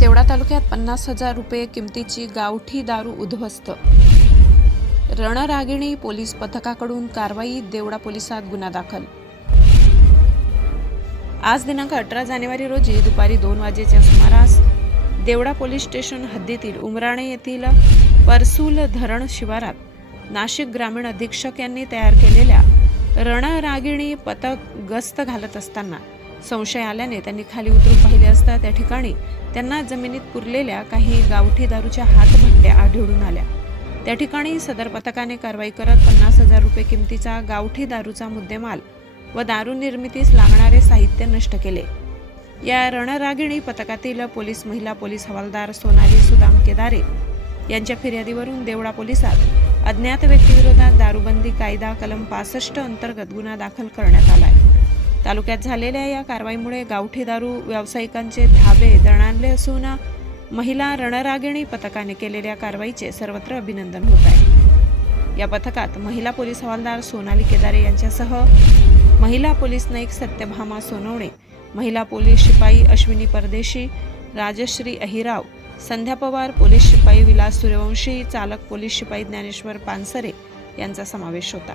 तेवढा तालुक्यात पन्नास हजार रुपये किमतीची गावठी दारू उद्ध्वस्त. रणरागिणी पोलीस पथकाकडून कारवाई देवडा पोलिसात गुन्हा दाखल. आज दिनांक अठरा जानेवारी रोजी दुपारी दोन वाजेच्या सुमारास देवडा पोलीस स्टेशन हद्दीतील उमराणे येथील परसूल धरण शिवारात नाशिक ग्रामीण अधीक्षक यांनी तयार केलेल्या रणरागिणी पथक गस्त घालत असताना संशय आल्याने त्यांनी खाली उतरून पाहिले असता त्या ठिकाणी त्यांना जमिनीत पुरलेल्या काही गावठी दारूच्या हातभट्ट्या आढळून आल्या. त्या ठिकाणी सदर पथकाने कारवाई करत पन्नास हजार रुपये किमतीचा गावठी दारूचा मुद्देमाल व दारू निर्मितीस लागणारे साहित्य नष्ट केले. या रणरागिणी पथकातील पोलीस महिला पोलीस हवालदार सोनाली सुदाम केदारे यांच्या फिर्यादीवरून देवळा पोलिसात अज्ञात व्यक्तीविरोधात दारूबंदी कायदा कलम पासष्ट अंतर्गत गुन्हा दाखल करण्यात आला आहे तालुक्यात झालेल्या या कारवाईमुळे गावठी दारू व्यावसायिकांचे धाबे दणाणले असून महिला रणरागिणी पथकाने केलेल्या कारवाईचे सर्वत्र अभिनंदन होत आहे. या पथकात महिला पोलीस हवालदार सोनाली केदारे यांच्यासह महिला पोलीस नाईक सत्यभामा सोनवणे महिला पोलीस शिपाई अश्विनी परदेशी राजश्री अहिराव संध्या पवार पोलीस शिपाई विलास सूर्यवंशी चालक पोलीस शिपाई ज्ञानेश्वर पानसरे यांचा समावेश होता.